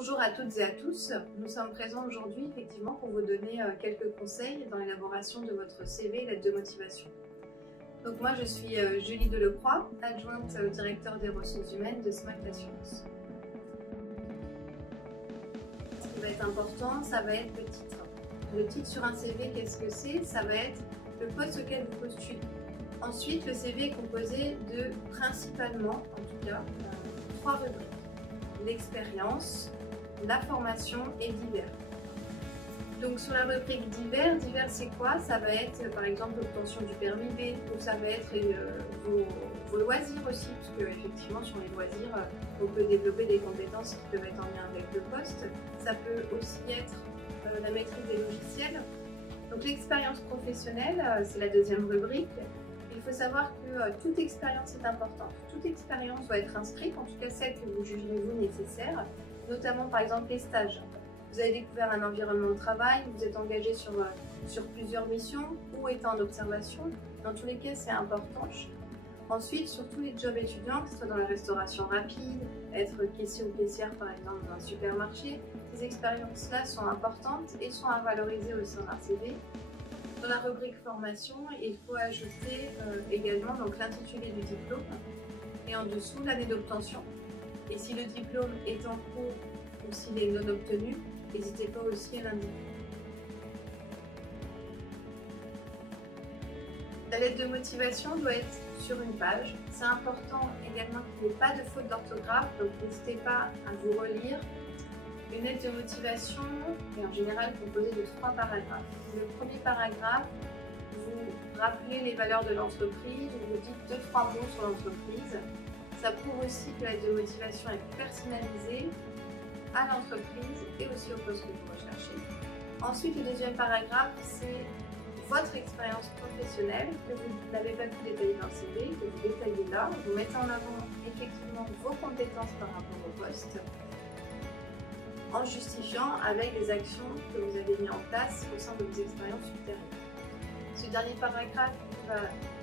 Bonjour à toutes et à tous, nous sommes présents aujourd'hui effectivement pour vous donner quelques conseils dans l'élaboration de votre CV lettre de motivation. Donc moi je suis Julie Delecroix, adjointe au directeur des ressources humaines de SMAC Assurance. Ce qui va être important, ça va être le titre. Le titre sur un CV, qu'est-ce que c'est? Ça va être le poste auquel vous postulez. Ensuite, le CV est composé de principalement, en tout cas, 3 rubriques. L'expérience, la formation et divers. Donc sur la rubrique divers c'est quoi? Ça va être par exemple l'obtention du permis B, ou ça va être vos loisirs aussi, parce que effectivement sur les loisirs, on peut développer des compétences qui peuvent être en lien avec le poste. Ça peut aussi être la maîtrise des logiciels. Donc l'expérience professionnelle, c'est la deuxième rubrique. Il faut savoir que toute expérience est importante. Toute expérience doit être inscrite, en tout cas celle que vous jugerez vous nécessaire, notamment par exemple les stages. Vous avez découvert un environnement de travail, vous êtes engagé sur plusieurs missions ou êtes en observation. Dans tous les cas, c'est important. Ensuite, sur tous les jobs étudiants, que ce soit dans la restauration rapide, être caissier ou caissière par exemple dans un supermarché, ces expériences-là sont importantes et sont à valoriser au sein d'un CV. Dans la rubrique formation, il faut ajouter également l'intitulé du diplôme et en dessous l'année d'obtention. Et si le diplôme est en cours ou s'il est non obtenu, n'hésitez pas aussi à l'indiquer. La lettre de motivation doit être sur une page. C'est important également qu'il n'y ait pas de faute d'orthographe, donc n'hésitez pas à vous relire. Une lettre de motivation est en général composée de 3 paragraphes. Le premier paragraphe, vous rappelez les valeurs de l'entreprise, vous dites 2-3 mots sur l'entreprise. Ça prouve aussi que la lettre de motivation est personnalisée à l'entreprise et aussi au poste que vous recherchez. Ensuite, le deuxième paragraphe, c'est votre expérience professionnelle que vous n'avez pas pu détailler dans le CV, que vous détaillez là. Vous mettez en avant effectivement vos compétences par rapport au poste, en justifiant avec les actions que vous avez mises en place au sein de vos expériences ultérieures. Ce dernier paragraphe va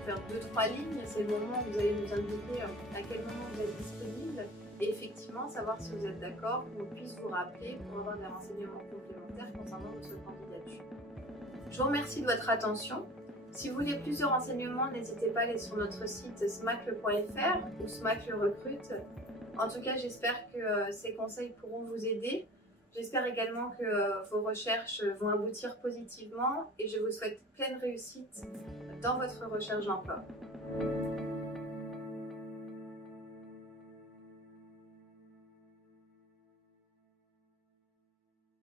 faire 2-3 lignes, c'est le moment où vous allez nous indiquer à quel moment vous êtes disponible et effectivement savoir si vous êtes d'accord, qu'on puisse vous rappeler pour avoir des renseignements complémentaires concernant votre candidature. Je vous remercie de votre attention. Si vous voulez plus de renseignements, n'hésitez pas à aller sur notre site smac.fr ou SMAC le recrute. En tout cas, j'espère que ces conseils pourront vous aider. J'espère également que vos recherches vont aboutir positivement et je vous souhaite pleine réussite dans votre recherche d'emploi.